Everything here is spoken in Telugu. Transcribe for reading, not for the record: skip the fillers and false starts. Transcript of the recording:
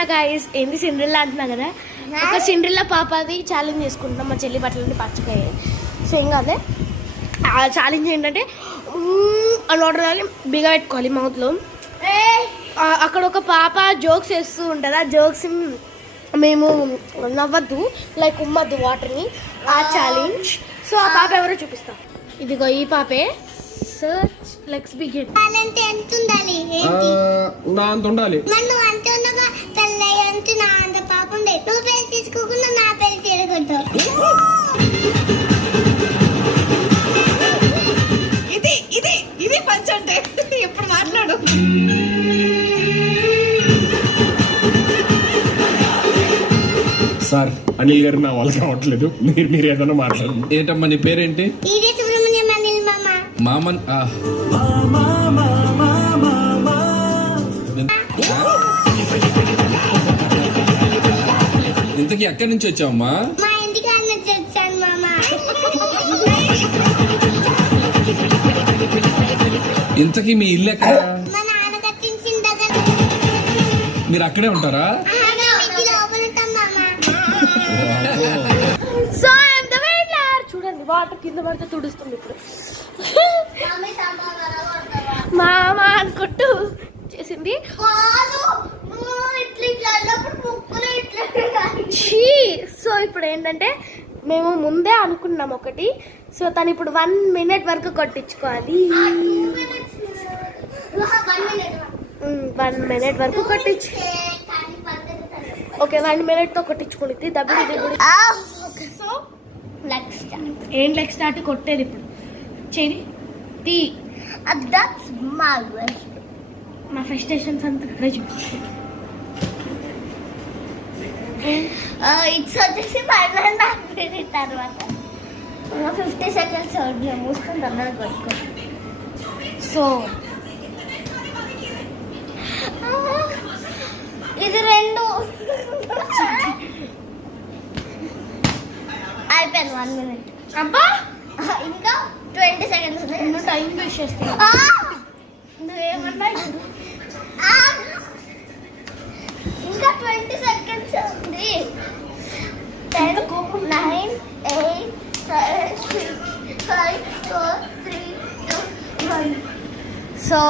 Cinderella guys. ఏంది సిండ్రిల్లా అంటున్నా కదా, ఒక సిండ్రిల్లా పాపది ఛాలెంజ్ చేసుకుంటున్నాం. మా చెల్లి బట్టలన్నీ పచ్చకాయ. సో ఏం కాదే, ఆ ఛాలెంజ్ ఏంటంటే అని ఆర్డర్ కానీ బిగబెట్టుకోవాలి మౌత్లో. అక్కడ ఒక పాప జోక్స్ వేస్తూ ఉంటుంది. ఆ జోక్స్ మేము నవ్వద్దు, లైక్ ఉమ్మద్దు వాటర్ని. ఆ ఛాలెంజ్. సో ఆ పాప ఎవరో చూపిస్తాం. ఇదిగో ఈ పాపే. Search let's begin. ఎంత ఉండాలి? నా అంత ఉండాలి. నన్ను అంత ఉండగా తెల్లయ్య అంటే నా అంత పాప ఉండే. నువ్వు పేరు తీసుకోకుండా నా పేరు తీరుకుంటావు. ఇది ఇది ఇది పంచ్ అంటే ఇప్పుడు మాట్లాడు. సార్ అనిల్ గారు నా వాళ్ళకి కావట్లేదు. మీరు ఏదైనా మాట్లాడండి. ఏంటమ్మా నీ పేరేంటి? ఈడే సుబ్రహ్మణ్యం అనిల్ మామ. మామన్. ఇంతకీ ఎక్కడి నుంచి వచ్చావమ్మా? మా ఇంటికి అన్నది వచ్చాను మామ. ఇంతకీ మీ ఇల్లు ఎక్కడ? మా నాన్న కట్టించిన దగ్గర. మీరు అక్కడే ఉంటారా? So I'm the waiter. చూడండి వాటర్ కింద పడితే తుడుస్తుంది ఇప్పుడు. మామ అనుకుంటూ చేసింది. సో ఇప్పుడు ఏంటంటే మేము ముందే అనుకున్నాం ఒకటి. సో తను ఇప్పుడు 1 minute వరకు కొట్టించుకోవాలి. 1 minute వరకు కొట్టించు. ఓకే 1 minuteతో కొట్టించుకుని దబ్బి దిగుడు. సో ఏం లెగ్ స్టార్ట్ కొట్టేది ఇప్పుడు. చెయ్యి తీ. మా ఫ్రస్ట్రేషన్స్ అంతా ఇప్పుడే చూపించు. ఇట్స్ వచ్చేసి 1.5 minutes తర్వాత 50 seconds మూసుకొని తొందరగా కొట్టుకో. సో ఇది 2 అయిపోయింది. 1 minute. అబ్బా ఇంకా 20 seconds ఉన్నాయి. నువ్వు టైం వేస్ట్ చేస్తావు. నువ్వేమన్నా ఇంకా 20 seconds ఉంది. 10 9 8 7 6 5 4 3 2 1. సో